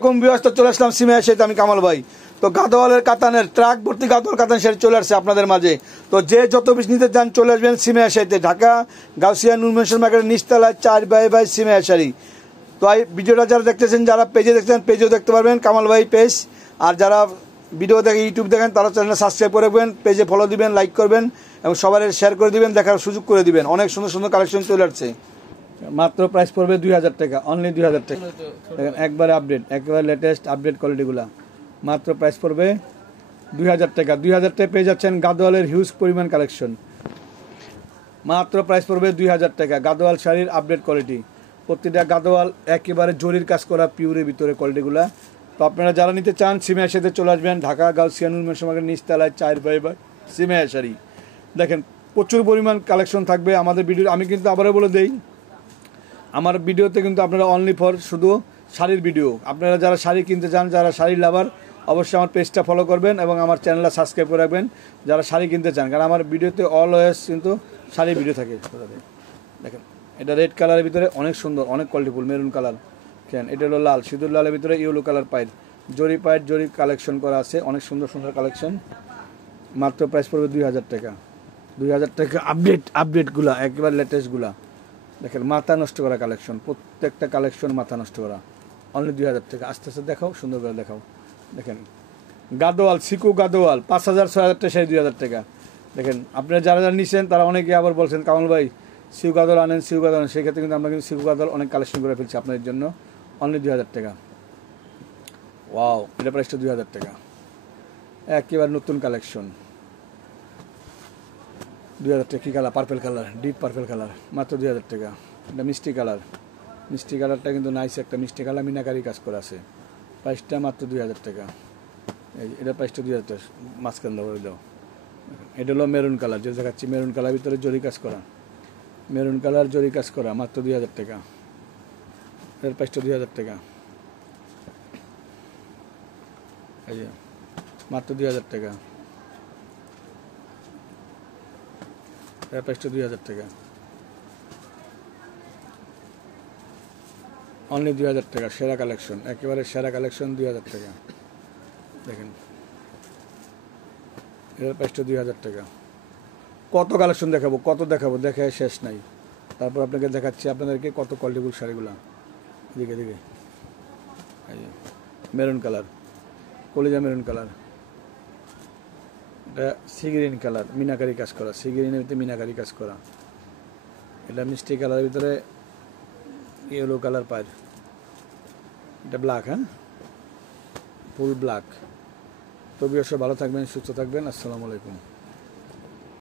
কম বিয়স্ত চলে আসলাম সিমে এসে আমি কামাল ভাই। তো গাদোয়ালের কাতানের ট্রাক ভর্তি গাদোয়াল কাতান শাড়ি চলে আসছে আপনাদের মাঝে। তো যে যত পিস নিতে চান চলে আসবেন সিমে এসাইতে, ঢাকা গাউসিয়া নূর মেনশন মার্কেটের নিচতলায় 4/2 সিমে এসারি। তো এই ভিডিওটা যারা দেখতেছেন, যারা পেজে দেখতেছেন পেজেও দেখতে পারবেন কামাল ভাই পেজ, আর যারা ভিডিও দেখে ইউটিউব দেখেন তারা চ্যানেলটা সাবস্ক্রাইব করে রাখবেন, পেজে ফলো দিবেন, লাইক করবেন এবং সবার শেয়ার করে দিবেন, দেখার সুযোগ করে দিবেন। অনেক সুন্দর সুন্দর কালেকশন চলে আসছে। মাত্র প্রাইস পড়বে 2000 টাকা, অনলি 2000 টাকা। দেখেন একবারে আপডেট, একেবারে লেটেস্ট আপডেট কোয়ালিটিগুলো। মাত্র প্রাইস পড়বে 2000 টাকা। 2000 টাকা পেয়ে যাচ্ছেন গাদোয়ালের হিউজ পরিমাণ কালেকশন। মাত্র প্রাইস পড়বে 2000 টাকা। গাদোয়াল শাড়ির আপডেট কোয়ালিটি, প্রতিটা গাদোয়াল একেবারে জরির কাজ করা পিওরের ভিতরে কোয়ালিটিগুলো। তো আপনারা যারা নিতে চান সিমে এসাতে চলে আসবেন, ঢাকা গাউসিয়া নূর মেনশন মার্কেটের নিচতলায় 4/2 সিমে এসারি। দেখেন প্রচুর পরিমাণ কালেকশন থাকবে আমাদের ভিডিও। আমি কিন্তু আবারও বলে দেই, আমার ভিডিওতে কিন্তু আপনারা অনলি ফর শুধু শাড়ির ভিডিও। আপনারা যারা শাড়ি কিনতে চান, যারা শাড়ির লাভার, অবশ্যই আমার পেজটা ফলো করবেন এবং আমার চ্যানেলটা সাবস্ক্রাইব করে রাখবেন যারা শাড়ি কিনতে চান, কারণ আমার ভিডিওতে অলওয়েজ কিন্তু শাড়ির ভিডিও থাকে। দেখেন এটা রেড কালারের ভিতরে অনেক সুন্দর, অনেক কোয়ালিটিফুল মেরুন কালার। কেন এটা হলো লাল, সিঁদুর লালের ভিতরে ইয়েলো কালার পাইট, জরি পাইট জরি কালেকশন করা আছে, অনেক সুন্দর সুন্দর কালেকশন। মাত্র প্রাইস পড়বে 2000 টাকা। 2000 টাকা আপডেটগুলা একেবারে লেটেস্টগুলা। দেখেন মাথা নষ্ট করা কালেকশন, প্রত্যেকটা কালেকশন মাথা নষ্ট করা, অনলি 2000 টাকা। আস্তে আস্তে দেখাও, সুন্দর করে দেখাও। দেখেন গাদোয়াল, সিকু গাদোয়াল 5000-6000 টাকা শাড়ি 2000 টাকা। দেখেন আপনারা যারা যারা নিচ্ছেন তারা অনেকে আবার বলছেন কামাল ভাই সিকু গাদোয়াল আনেন, সিকু গাদোয়াল আনেন। সেক্ষেত্রে কিন্তু আমরা কিন্তু সিকু গাদোয়াল অনেক কালেকশন করে ফেলছি আপনাদের জন্য, অনলি 2000 টাকা। ওয়াও, এটা প্রাইসটা 2000 টাকা, একেবারে নতুন কালেকশন। 2000 টাকা। কী colour? Purple colour, deep purple colour, মাত্র 2000 টাকা। এটা মিষ্টি কালার, মিষ্টি কালারটা কিন্তু নাইস একটা মিষ্টি কালার, মিনাকারি কাজ করা আছে। প্রাইসটা মাত্র 2000 টাকা। এই এটা প্রাইসটা 2000 টাকা, মাঝখান ধরে দাও। এটা হলো মেরুন কালার, যে দেখাচ্ছি মেরুন কালার ভিতরে জরি কাজ করা, মেরুন কালার জরি কাজ করা, মাত্র 2000 টাকা। এর প্রাইসটা 2000 টাকা। এই যে মাত্র 2000 টাকা। এর প্রাইসটা 2000 টাকা, অনলি 2000 টাকা। সেরা কালেকশন, একেবারে সেরা কালেকশন, 2000 টাকা। দেখেন এর প্রাইসটা 2000 টাকা। কত কালেকশন দেখাবো, কত দেখাবো, দেখে শেষ নাই। তারপর আপনাকে দেখাচ্ছি আপনাদেরকে কত কোয়ালিটিফুল শাড়িগুলো। দিকে দিকে এই মেরুন কালার, কলিজা মেরুন কালার, এটা সিগ্রিন কালার, মিনাকারি কাজ করা, সিগ্রিনের ভিতরে মিনাকারি কাজ করা। এটা মিষ্টি কালারের ভিতরে ইয়েলো কালার পায়, এটা ব্ল্যাক, হ্যাঁ ফুল ব্ল্যাক। তবে অবশ্যই ভালো থাকবেন, সুস্থ থাকবেন। আসসালামু আলাইকুম।